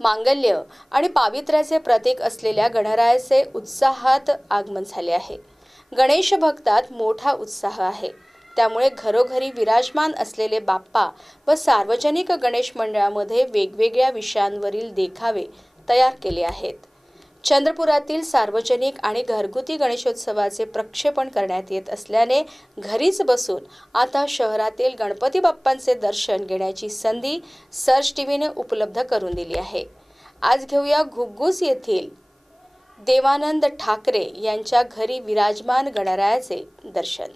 मांगल्य आणि पावित्र्याचे प्रतीक असलेल्या गणरायाचे उत्साहात आगमन झाले आहे। गणेश भक्तात मोठा उत्साह आहे। त्यामुळे घरोघरी विराजमान असलेले बाप्पा व सार्वजनिक गणेश मंडळामध्ये वेगवेगळ्या विषयांवरील देखावे तयार केले आहेत। चंद्रपुरातील सार्वजनिक आणि घरगुती गणेशोत्सवाचे प्रक्षेपण करण्यात येत असल्याने घरीच बसून आता शहरातील गणपती बाप्पांचे दर्शन घेण्याची संधी सर्च टीव्हीने उपलब्ध करून दिली आहे। आज घेऊया घुग्गुस येथील देवानंद ठाकरे यांच्या घरी विराजमान गणरायाचे दर्शन।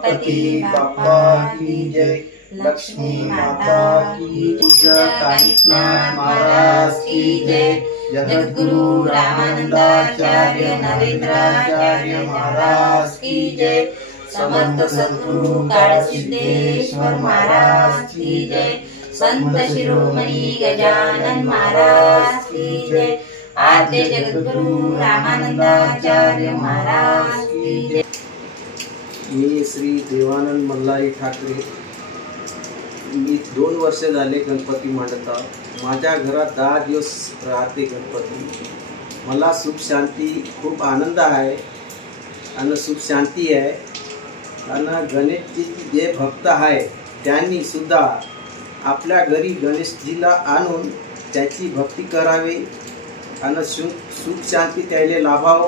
गणपति बाप्पा की जय, लक्ष्मी माता की पूज्य कानिकनाथ महाराज की जय, जगद्गुरु रामानंदाचार्य नरेंद्राचार्य महाराज की जय, समर्थ सद्गुरु काळसिद्धेश्वर महाराज की जय, संत शिरोमणी गजानन महाराज की जय, आद्य जगद्गुरु रामानंदाचार्य महाराज की जय। मी श्री देवानंद मल्हारी ठाकरे। मी 2 वर्ष झाले गणपती मांडता। माझ्या घरात 10 दिवस राहते गणपती। मला सुख शांती खूप आनंद आहे आणि सुख शांती आहे। आणि गणेशजी जे भक्त आहे त्यांनी सुद्धा आपल्या घरी गणेशजीला आणून त्याची भक्ती करावी आणि सुख शांती त्याला लाभावं।